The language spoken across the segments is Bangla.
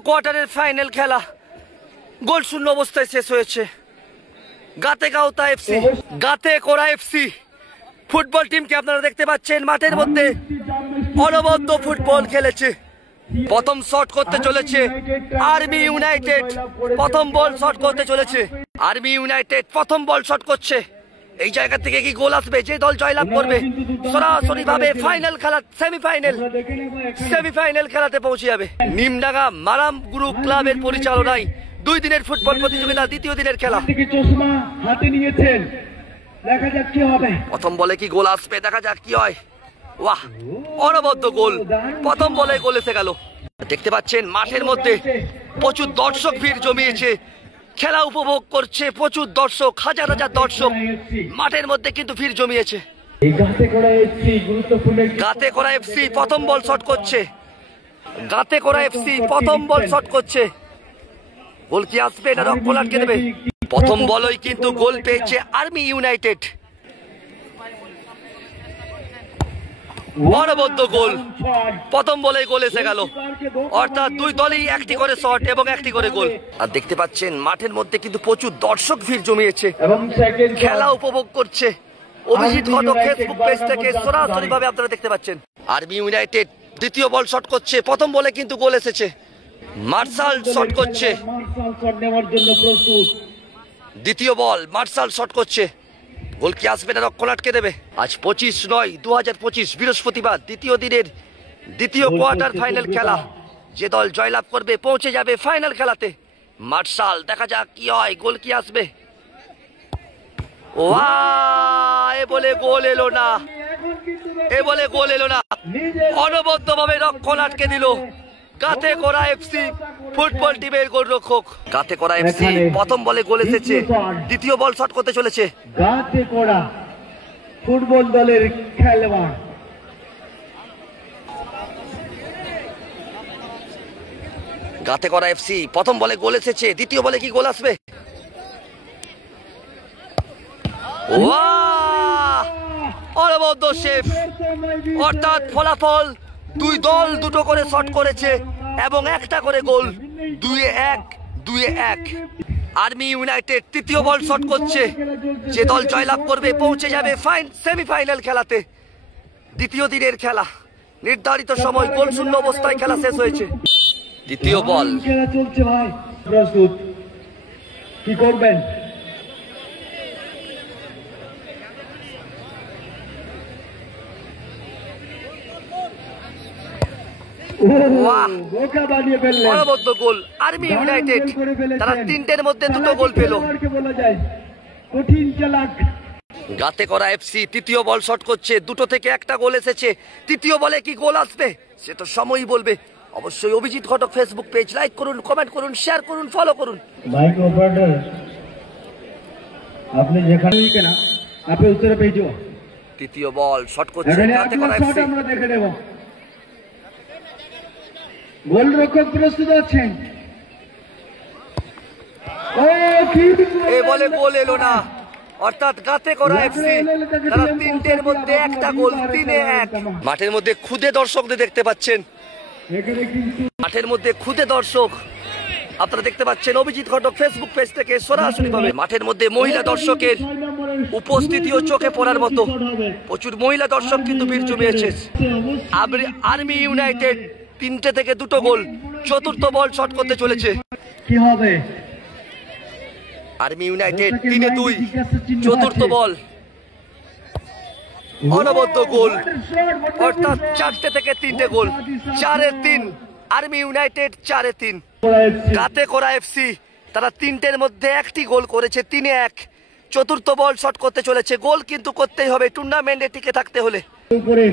কোয়ার্টারের ফাইনাল খেলা গোল শূন্য অবস্থায় শেষ হয়েছে। গাতেগাঁওতা এফসি, গাতেকোড়া এফসি ফুটবল টিমকে আপনারা দেখতে পাচ্ছেন মাঠের মধ্যে অনবদ্য ফুটবল খেলেছে। প্রথম শট করতে চলেছে আর্মি ইউনাইটেড, প্রথম বল শট করতে চলেছে আর্মি ইউনাইটেড, প্রথম বল শট করছে। এই জায়গা থেকে কি গোল আসবে? যে দল জয়লাভ করবে সরাসরি ভাবে ফাইনাল খেলা, সেমিফাইনাল খেলাতে পৌঁছে যাবে। নিমডাঙ্গা মারাম গ্রুপ ক্লাবের পরিচালনায় 2 দিনের ফুটবল প্রতিযোগিতা দ্বিতীয় দিনের খেলা। প্রথম বলে কি গোল আসবে? দেখা যাক কি হয়। বাহ, অনবদ্য গোল, প্রথম বলে গোল এসে গেল। দেখতে পাচ্ছেন মাঠের মধ্যে প্রচুর দর্শক ভিড় জমিয়েছে, খেলা উপভোগ করছে প্রচুর দর্শক, হাজার হাজার দর্শক মাঠের মধ্যে কিন্তু ভিড় জমিয়েছে। গাতেকোড়া এফসি প্রথম বল শট করছে, গাতেকোড়া এফসি প্রথম বল শট করছে। গোল কি আসবে না রক্ষণ আটকে দেবে? প্রথম বলই কিন্তু গোল পেয়েছে আর্মি ইউনাইটেড। অনবদ্য গোল, প্রথম বলে গোল এসে গেল, অর্থাৎ 2 দলই একটি করে শট এবং একটি করে গোল। আর দেখতে পাচ্ছেন মাঠের মধ্যে কিন্তু প্রচুর দর্শক ভিড় জমিয়েছে, খেলা উপভোগ করছে। অভিজিৎ ঘটক ফেসবুক পেজ থেকে সরাসরি ভাবে আপনারা দেখতে পাচ্ছেন। আর্মি ইউনাইটেড দ্বিতীয় বল শট করছে, প্রথম বলে কিন্তু গোল এসেছে। মার্শাল শট করছে, দ্বিতীয় বল মার্শাল শট করছে। গোল কি আসবে না রক্ষণ আটকে দেবে? আজ 25/9/2025 বৃহস্পতিবার দ্বিতীয় দিনের দ্বিতীয় কোয়ার্টার ফাইনাল খেলা। যে দল জয়লাভ করবে পৌঁছে যাবে ফাইনাল খেলাতে। মার্শাল, দেখা যাক কি হয়, গোল কি আসবে। এ বলে গোল এলো না, এ বলে গোল এলো না, অনবদ্য ভাবে রক্ষণ আটকে দিল গাতেকোড়া এফসি ফুটবল টিমের গোলরক্ষক। গাতেকোড়া এফসি প্রথম বলে গোল এসেছে, দ্বিতীয় বল শট করতে চলেছে। গাতেকোড়া ফুটবল দলের খেলোয়াড় গাতেকোড়া এফসি প্রথম বলে গোল এসেছে, দ্বিতীয় বলে কি গোল আসবে? অনবদ্য সেভ, অর্থাৎ ফলাফল 2 দল 2টো করে শট করেছে এবং একটা করে গোল। 2-1 আর্মি ইউনাইটেড তৃতীয় বল শট করছে। যে দল জয়লাভ করবে পৌঁছে যাবে সেমিফাইনাল খেলাতে। দ্বিতীয় দিনের খেলা, নির্ধারিত সময় গোল শূন্য অবস্থায় খেলা শেষ হয়েছে। দ্বিতীয় বল খেলা চলছে ভাই, প্রস্তুত কি করবেন? অনবদ্য গোল আর্মি ইউনাইটেড, তারা 3টের মধ্যে 2টো গোল পেল। গাতেকোড়া এফসি তৃতীয় বল শট করছে, 2টো থেকে একটা গোল এসেছে। তৃতীয় বলে কি গোল আসবে সে তো সময়ই বলবে। অবশ্যই অভিজিৎ ঘটক ফেসবুক পেজ লাইক করুন, কমেন্ট করুন, শেয়ার করুন, ফলো করুন। মাইক অপারেটর আপনি যেখানে কেনা আপনি উত্তরে পেয়েছো। তৃতীয় বল শট করছে গাতেকোড়া এফসি, আমরা দেখে নেব। গোলরক্ষক প্রস্তুত আছেন। এ বলে গোল এলো না, অর্থাৎ গাতেকোড়া এফসি তারা 3টের মধ্যে একটা গোল, 3-1। মাঠের মধ্যে খুদে দর্শকদের দেখতে পাচ্ছেন, মাঠের মধ্যে খুদে দর্শক আপনারা দেখতে পাচ্ছেন অভিজিৎ ঘটক ফেসবুক পেজ থেকে সরাসরি ভাবে। মাঠের মধ্যে মহিলা দর্শকের উপস্থিতিও চোখে পড়ার মতো, প্রচুর মহিলা দর্শক কিন্তু ভিড় জমিয়েছে। আর্মি ইউনাইটেড 3টে থেকে 2টো গোল, চতুর্থ বল শট করতে চলেছে। কি হবে? আর্মি ইউনাইটেড 3-2, চতুর্থ বল, অনবদ্য গোল, অর্থাৎ 4টে থেকে 3টে গোল, 4-3 আর্মি ইউনাইটেড, 4-3 গাতেকোড়া এফসি তারা 3টের মধ্যে একটি গোল করেছে, 3-1। চতুর্থ বল শট করতে চলেছে। গোল কিন্তু করতেই হবে টুর্নামেন্টে টিকে থাকতে হলে।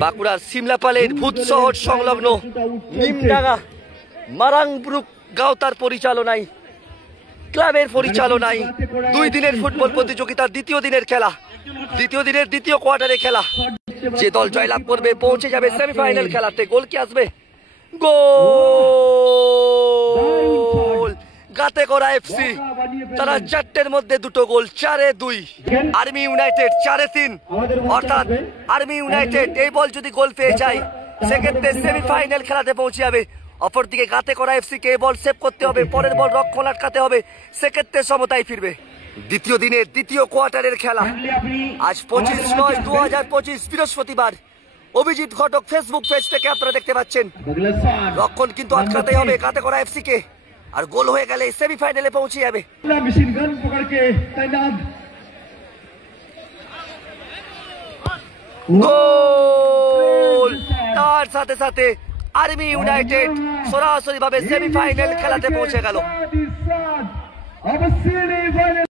বাঁকুড়ার সিমলাপালের ভূত শহর সংলগ্ন নিমডাঙ্গা মারাংব্রুক গাঁওতার পরিচালনায়, ক্লাবের পরিচালনায় 2 দিনের ফুটবল প্রতিযোগিতার দ্বিতীয় দিনের খেলা, দ্বিতীয় দিনের দ্বিতীয় কোয়ার্টারে খেলা। যে দল জয়লাভ করবে পৌঁছে যাবে সেমিফাইনাল খেলাতে। গোল কি আসবে? গোল গাতেকোড়া এফসি তারা 4টের মধ্যে 2টো গোল, 4-2 আর্মি ইউনাইটেড 4-3, অর্থাৎ আর্মি ইউনাইটেড এই বল যদি গোল পেয়ে যায় সেক্ষেত্রে সেমিফাইনাল খেলাতে পৌঁছে যাবে। অপরদিকে গাতে করা এফসি কে বল সেভ করতে হবে, পরের বল রক্ষণ আটকাতে হবে, সেক্ষেত্রে সমতায় ফিরবে। দ্বিতীয় দিনের দ্বিতীয় কোয়ার্টারের খেলা আজ 25/9/2025 বৃহস্পতিবার। অভিজিৎ ঘটক ফেসবুক পেজ থেকে আপনারা দেখতে পাচ্ছেন। अगला शॉट রক্ষণ কিন্তু আটকাতে হবে গাতে করা এফসি কে, আর গোল হয়ে গেলে সেমিফাইনালে পৌঁছে যাবে। मशीन गन पकड़ के तैनात গোল! তার সাথে সাথে আর্মি ইউনাইটেড সরাসরি ভাবে সেমিফাইনাল খেলাতে পৌঁছে গেল। अब सेमीफाइनल